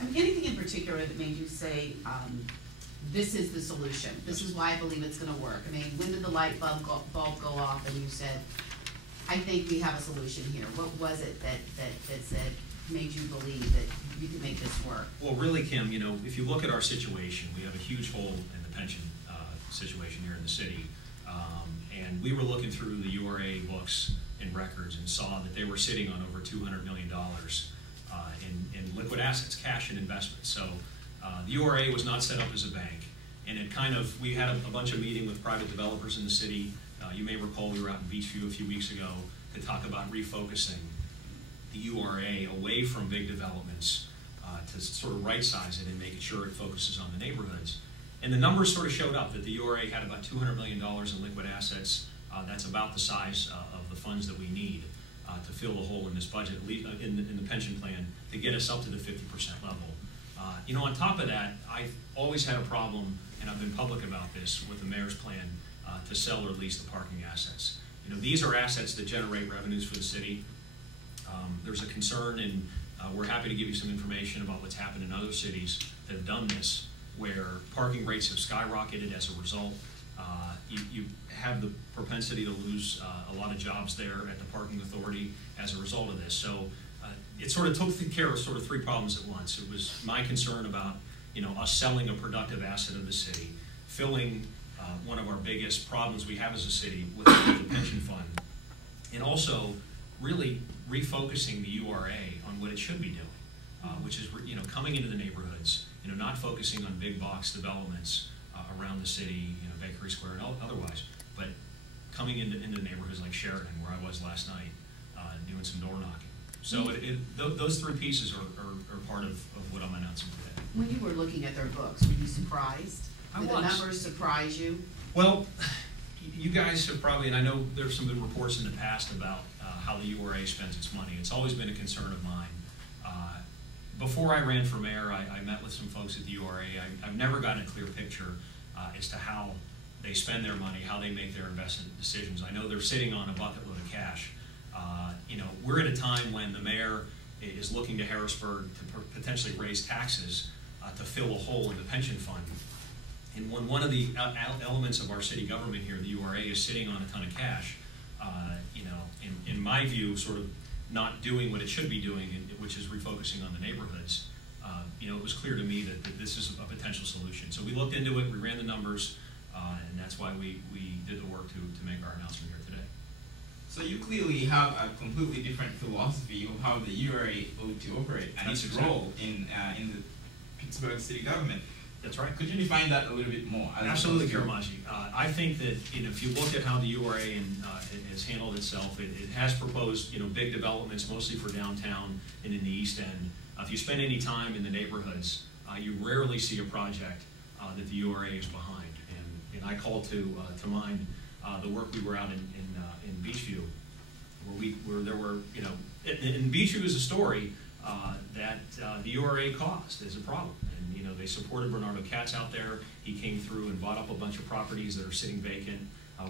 I mean, anything in particular that made you say, this is the solution? This is why I believe it's going to work. I mean, when did the light bulb go off and you said, I think we have a solution here? What was it that said, made you believe that you could make this work? Well, really, Kim, you know, if you look at our situation, we have a huge hole in the pension situation here in the city. And we were looking through the URA books and records and saw that they were sitting on over $200 million in liquid assets, cash and investments. So the URA was not set up as a bank. And it kind of, we had a bunch of meeting with private developers in the city. You may recall we were out in Beachview a few weeks ago to talk about refocusing the URA away from big developments to sort of right-size it and making sure it focuses on the neighborhoods. And the numbers sort of showed up that the URA had about $200 million in liquid assets. That's about the size of the funds that we need to fill the hole in this budget, in the pension plan, to get us up to the 50% level. You know, on top of that, I've always had a problem, and I've been public about this, with the mayor's plan to sell or lease the parking assets. You know, these are assets that generate revenues for the city. There's a concern, and we're happy to give you some information about what's happened in other cities that have done this, where parking rates have skyrocketed as a result. You have the propensity to lose a lot of jobs there at the parking authority as a result of this. So it sort of took care of sort of three problems at once. It was my concern about, you know, us selling a productive asset of the city, filling one of our biggest problems we have as a city with the pension fund, and also really refocusing the URA on what it should be doing, which is, you know, coming into the neighborhoods, you know, not focusing on big box developments around the city, you know, Bakery Square and otherwise, but coming into neighborhoods like Sheridan, where I was last night, doing some door knocking. So those three pieces are part of what I'm announcing today. When you were looking at their books, were you surprised? Did the numbers surprise you? Well, you guys have probably, and I know there's some been reports in the past about how the URA spends its money. It's always been a concern of mine. Before I ran for mayor, I met with some folks at the URA. I've never gotten a clear picture as to how they spend their money, how they make their investment decisions. I know they're sitting on a bucket load of cash. You know, we're at a time when the mayor is looking to Harrisburg to potentially raise taxes to fill a hole in the pension fund. And when one of the elements of our city government here, the URA, is sitting on a ton of cash, you know, in my view, sort of not doing what it should be doing, which is refocusing on the neighborhoods, you know, it was clear to me that this is a potential solution. So we looked into it, we ran the numbers, and that's why we did the work to make our announcement here today. So you clearly have a completely different philosophy of how the URA ought to operate and its role in the Pittsburgh city government. That's right. Could you define that a little bit more? Absolutely, Karamaji. I think that, you know, if you look at how the URA has handled itself, it has proposed, you know, big developments mostly for downtown and in the East End. If you spend any time in the neighborhoods, you rarely see a project that the URA is behind. And I call to mind the work we were out in Beachview, where there were, you know, in Beachview is a story that the URA caused as a problem. And, you know, they supported Bernardo Katz out there. He came through and bought up a bunch of properties that are sitting vacant.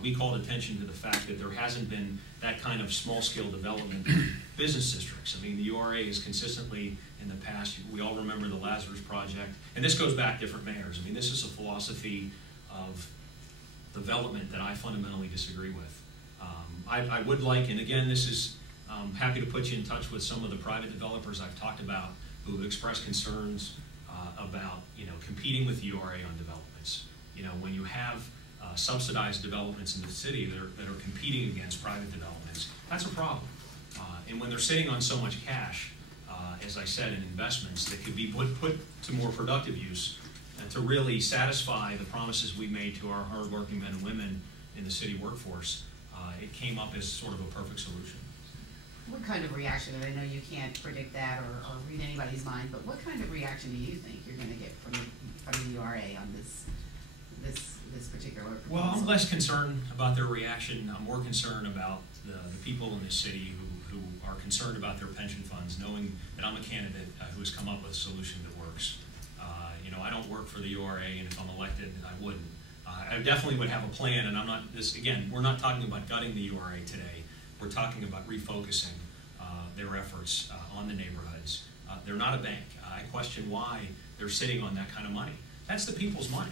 We called attention to the fact that there hasn't been that kind of small-scale development in business districts. I mean, the URA has consistently, in the past, we all remember the Lazarus Project, and this goes back different mayors. I mean, this is a philosophy of development that I fundamentally disagree with. I would like, and again, this is, happy to put you in touch with some of the private developers I've talked about who have expressed concerns about, you know, competing with the URA on developments. You know, when you have subsidized developments in the city that are competing against private developments, that's a problem. And when they're sitting on so much cash, as I said, in investments that could be put to more productive use to really satisfy the promises we made to our hardworking men and women in the city workforce, it came up as sort of a perfect solution. What kind of reaction, and I know you can't predict that or read anybody's mind, but what kind of reaction do you think you're going to get from the URA on this particular proposal? Well, I'm less concerned about their reaction. I'm more concerned about the people in this city who are concerned about their pension funds, knowing that I'm a candidate who has come up with a solution that works. You know, I don't work for the URA, and if I'm elected, I wouldn't. I definitely would have a plan, and I'm not, again, we're not talking about gutting the URA today. We're talking about refocusing their efforts on the neighborhoods They're not a bank. I question why they're sitting on that kind of money. That's the people's money.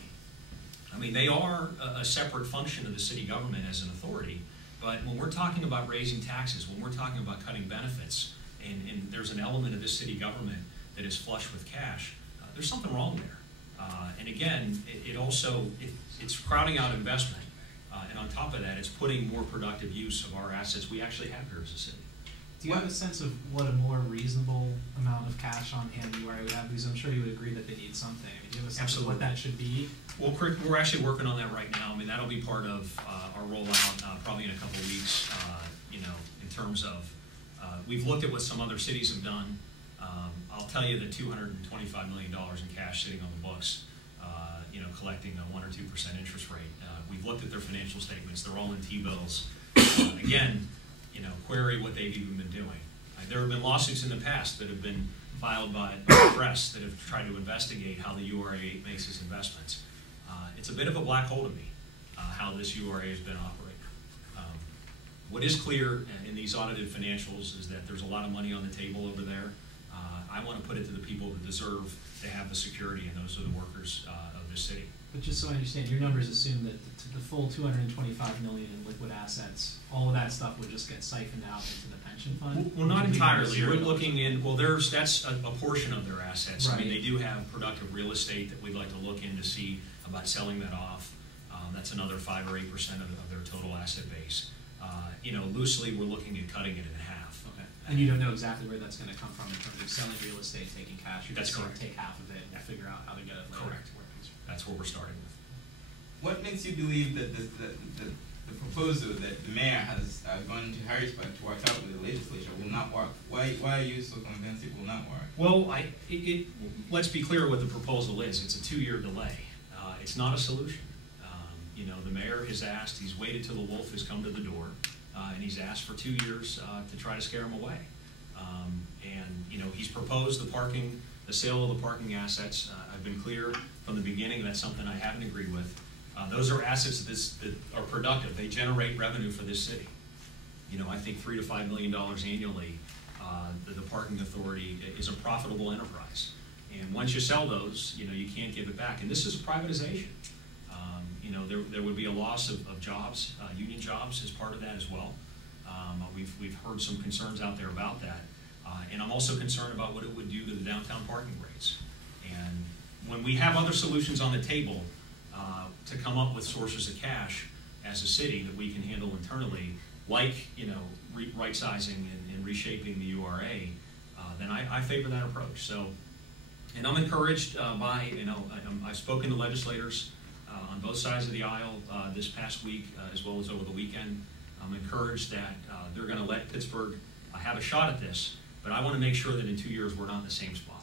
I mean, they are a separate function of the city government as an authority, but when we're talking about raising taxes, when we're talking about cutting benefits, and there's an element of this city government that is flush with cash, there's something wrong there. And again, it's crowding out investment, and on top of that, it's putting more productive use of our assets we actually have here as a city. Do you have a sense of what a more reasonable amount of cash on hand URA would have? Because I'm sure you would agree that they need something. I mean, do you have a sense of what that should be? Well, we're actually working on that right now. I mean, that'll be part of our rollout probably in a couple of weeks, in terms of, we've looked at what some other cities have done. I'll tell you that $225 million in cash sitting on the books, collecting a 1 or 2% interest rate. We've looked at their financial statements. They're all in T-bills. Again, query what they've even been doing. There have been lawsuits in the past that have been filed by the press that have tried to investigate how the URA makes its investments. It's a bit of a black hole to me, how this URA has been operating. What is clear in these audited financials is that there's a lot of money on the table over there. I want to put it to the people that deserve to have the security, and those are the workers of this city. But just so I understand, your numbers assume that the full $225 million in liquid assets, all of that stuff would just get siphoned out into the pension fund? Well, not entirely. We're looking in, that's a portion of their assets. Right. I mean, they do have productive real estate that we'd like to look in to see about selling that off. That's another 5 or 8% of their total asset base. Loosely, we're looking at cutting it in half. Okay. And you don't know exactly where that's going to come from in terms of selling real estate, taking cash. You're That's just going to correct. take half of it and figure out how to get it later. Correct. That's what we're starting with. What makes you believe that the proposal that the mayor has gone to Harrisburg to work out with the legislature will not work? Why are you so convinced it will not work? Well, let's be clear what the proposal is. It's a 2-year delay. It's not a solution. The mayor has asked, he's waited till the wolf has come to the door, and he's asked for 2 years to try to scare him away. He's proposed the sale of the parking assets. I've been clear from the beginning that's something I haven't agreed with. Those are assets that are productive. They generate revenue for this city. I think $3 to $5 million annually. The parking authority is a profitable enterprise. And once you sell those, you can't give it back. And this is a privatization. There would be a loss of jobs, union jobs as part of that as well. We've heard some concerns out there about that. And I'm also concerned about what it would do to the downtown parking rates. And when we have other solutions on the table to come up with sources of cash as a city that we can handle internally, like right-sizing and reshaping the URA, then I favor that approach. So, and I'm encouraged by, I've spoken to legislators on both sides of the aisle this past week, as well as over the weekend. I'm encouraged that they're going to let Pittsburgh have a shot at this, but I want to make sure that in 2 years we're not in the same spot.